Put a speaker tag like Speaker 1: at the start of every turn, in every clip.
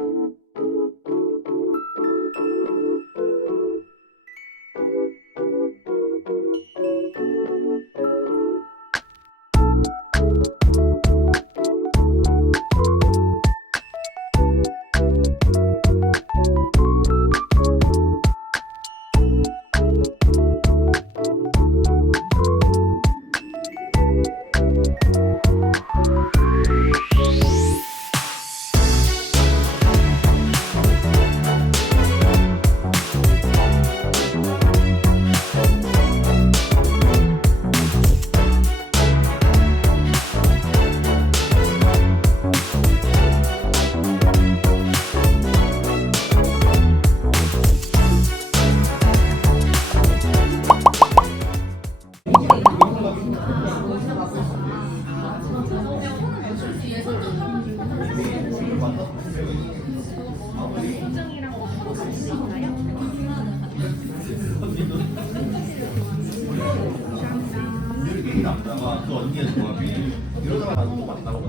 Speaker 1: Thank you.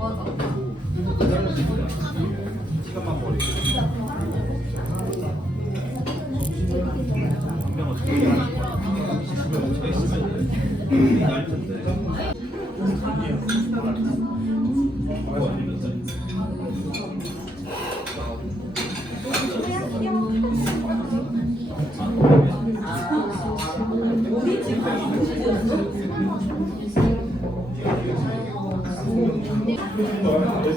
Speaker 1: 나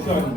Speaker 1: 는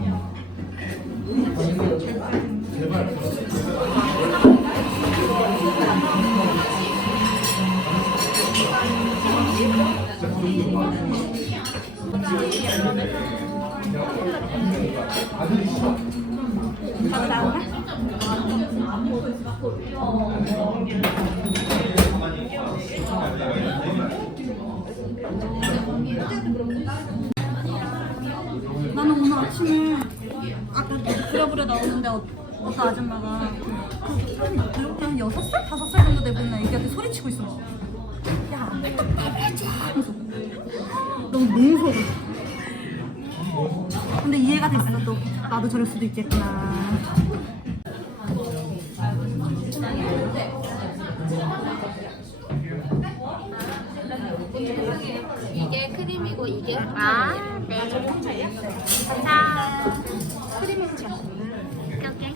Speaker 1: 너무 무서워 근데 이해가 됐어 또 나도 저럴 수도 있겠구나
Speaker 2: 이게 크림이고 이게 아, 네. 자, 크림 후추. 오케이, 오케이.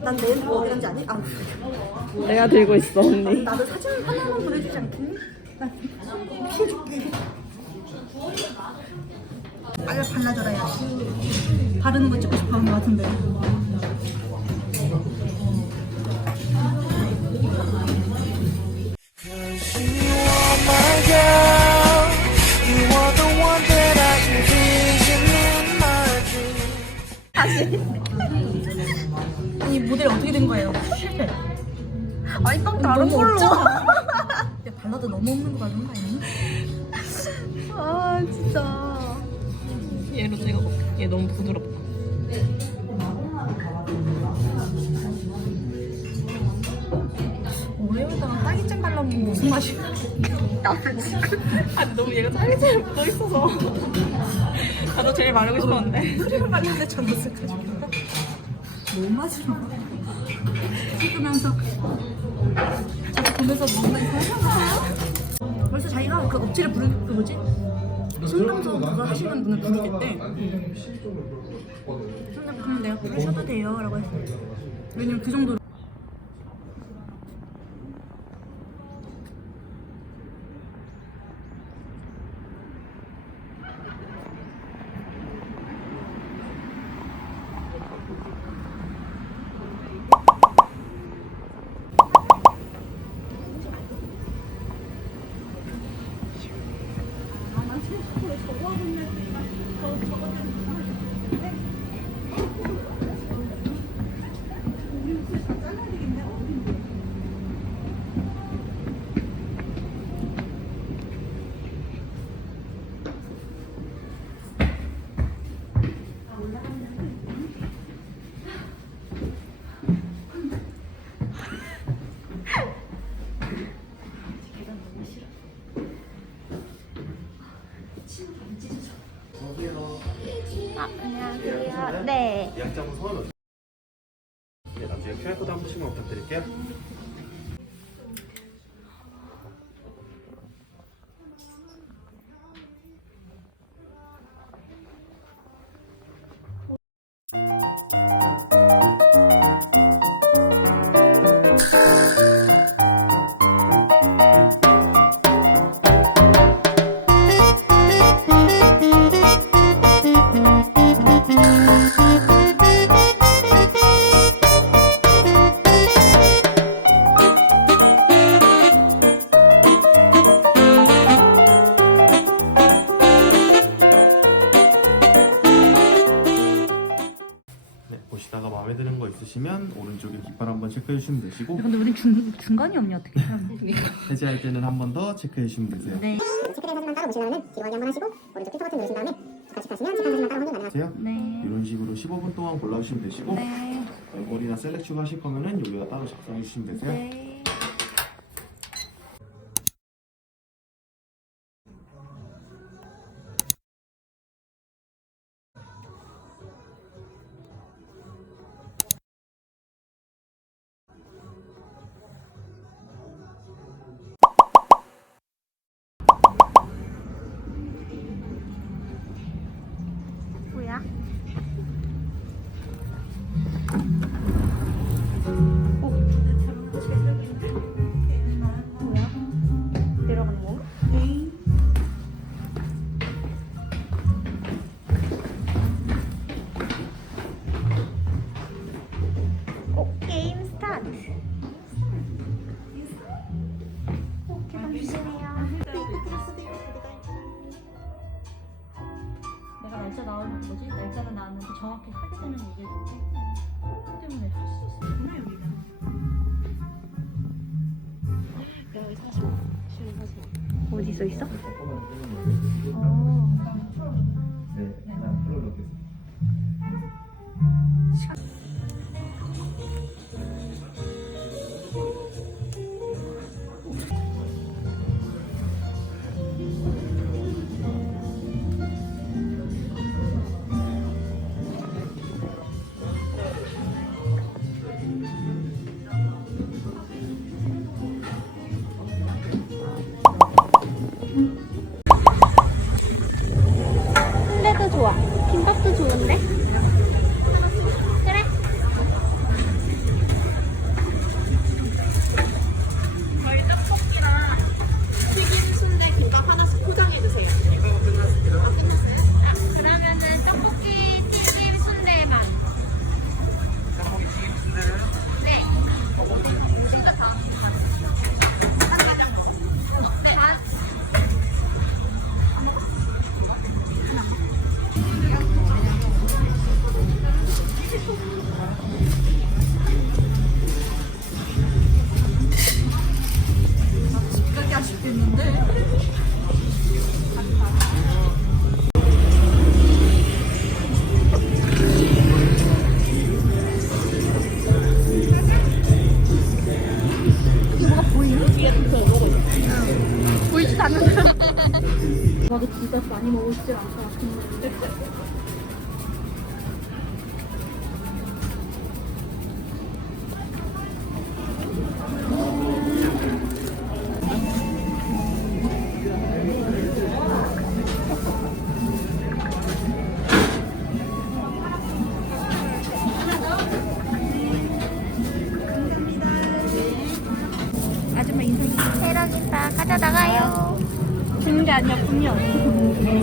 Speaker 1: 난 내일 뭐 어디 간지 아니? 아
Speaker 3: 내가 들고 있어 언니.
Speaker 1: 나도 사진 하나만 보내주지 않겠니? 나 피해줄게 빨리 발라줘라 야 바르는 거 찍고 싶어 하는 것 같은데. 이 모델 어떻게 된 거예요? 실패
Speaker 3: 아니 딱
Speaker 1: 없잖아 야 발라도 너무 없는 거거 아니니?
Speaker 3: 얘 너무 부드럽다.
Speaker 1: 오레오에다가 딸기잼 발라먹으면 무슨 맛이야?
Speaker 3: 지금. 아니 너무 얘가 딸기잼 묻어 있어서. 나도 제일 마르고 싶었는데.
Speaker 1: 크림을 발랐는데 전도스까지 너무 맛있어 찍으면서 저도 보면서 뭔가 이상하다 벌써 자기가 그 억지를 부르 그 뭐지? 신방송 그거 하시는 분을 부르겠대? 근데 그럼 내가 부르셔도 돼요 라고 했어 왜냐면 그 정도로
Speaker 4: 예약자분 성함이 어떻게? 네, 나중에 QR코드 한 번씩만 부탁드릴게요.
Speaker 1: 없니 어떻게?
Speaker 4: 해제할 때는 한 번 더 체크해 주시면 되세요.
Speaker 1: 네.
Speaker 5: 체크된 사진만 따로 보시면은 뒤로 확인 한번 하시고 오른쪽 필터 버튼 누르신 다음에 하시면 체크한 사진만 따로 확인 가능하세요.
Speaker 1: 네.
Speaker 4: 이런 식으로 15분 동안 골라주시면 되시고
Speaker 1: 네.
Speaker 4: 멤버리나 셀렉 추가하실 거면은 여기다 따로 작성해 주시면 되세요.
Speaker 1: 네. 아쉽겠는데? 게 아니야 분명.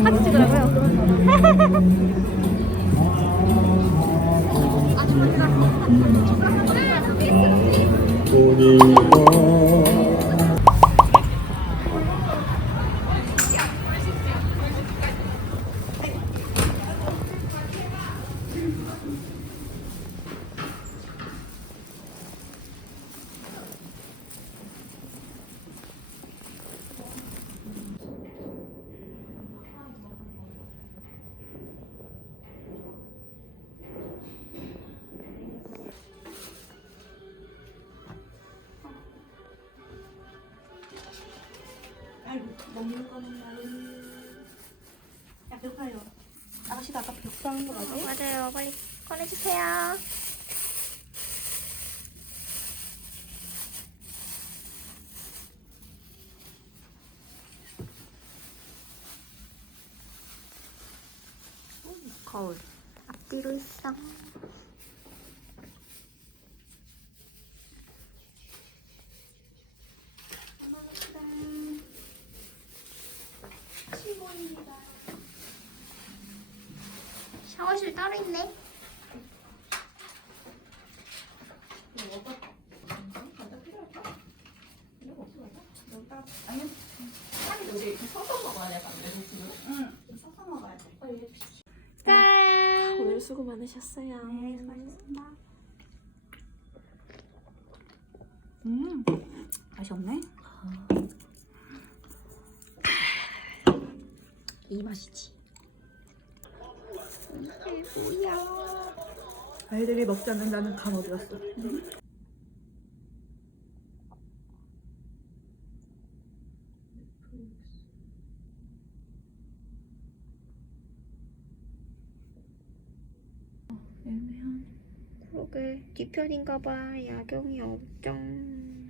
Speaker 1: 사진 찍으라고요. 아이고 먹는 거는 나는 야 배고파요. 아가씨가 아까 배고파는 거 맞아요?
Speaker 2: 맞아요. 빨리 꺼내. 꺼내주세요. 거울 앞뒤로 있어. 샤워실 따로 있네. 짠!
Speaker 3: 오늘 수고 많으셨어요.
Speaker 1: 네, 수고하셨습니다. 음, 맛이 없네.
Speaker 2: 이 맛이지.
Speaker 1: 아이들이 먹지 않는다는 감 어디 갔어?
Speaker 2: 그러게 뒤편인가봐 야경이 없정.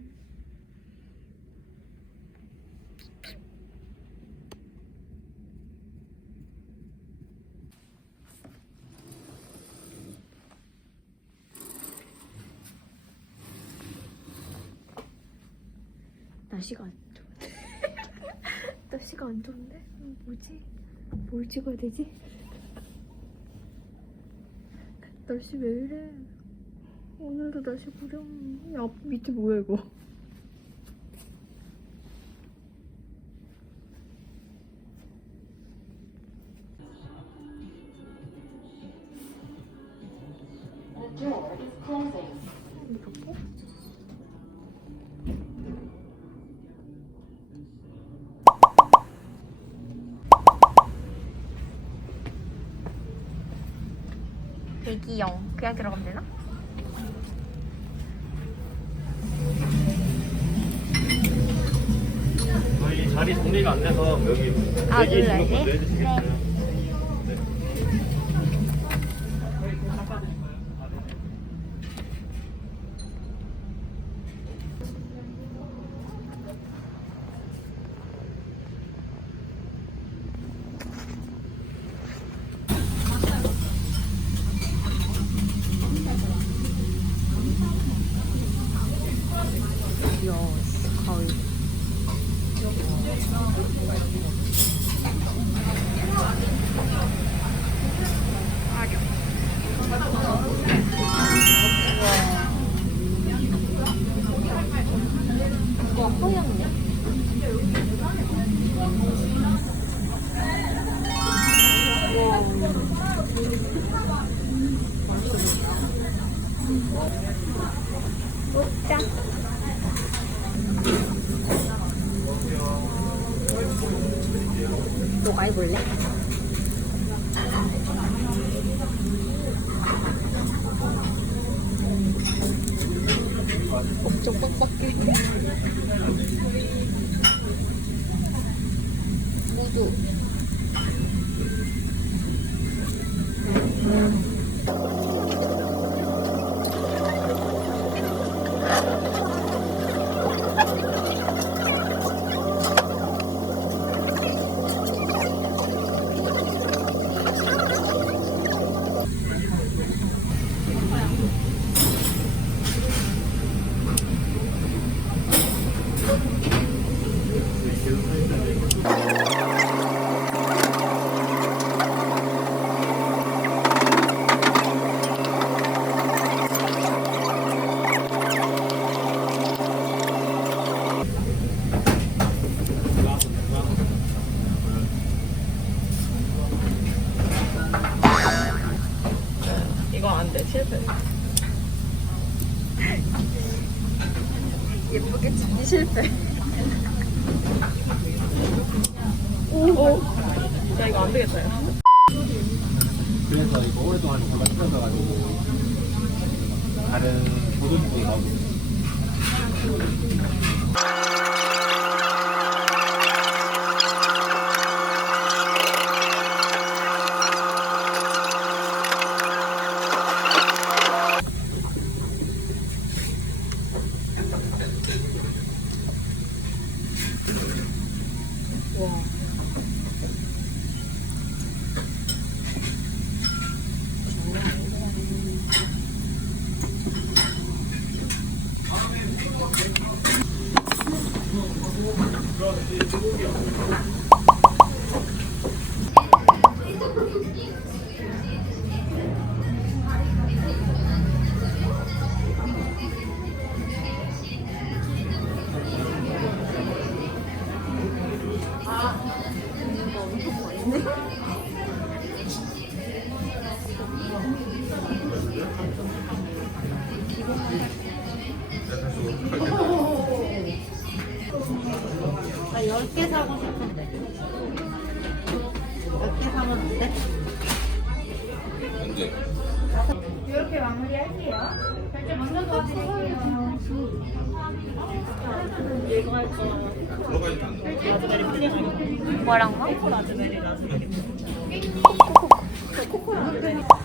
Speaker 2: 날씨가 안 좋은데. 날씨가 안 좋은데? 음, 뭐지? 뭘 찍어야 되지? 날씨 왜 이래? 오늘도 날씨 구령. 야, 밑에 뭐야 이거? 대기영 그냥 들어가면 되나?
Speaker 4: 정리가 안 돼서 여기
Speaker 2: 아,
Speaker 4: 등록 먼저
Speaker 2: 돼?
Speaker 4: 해주시겠어요?
Speaker 2: 뭐랑 뭐?
Speaker 3: 코코 라즈베리 라즈베리.
Speaker 6: 그냥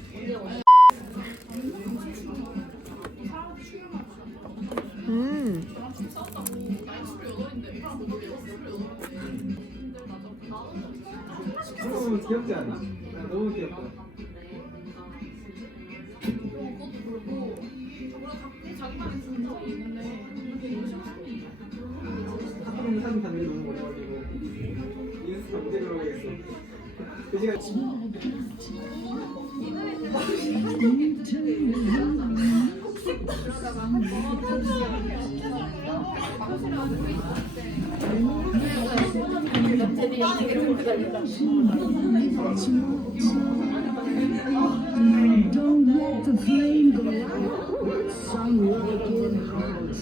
Speaker 3: 너무
Speaker 6: 귀엽지 않아? 야, 너무 귀엽다. 사진 사진 담는 너무 어려가지고 인스타 언제 들어가겠어? 그 시간 Don't let the flame go out. Some love in hearts.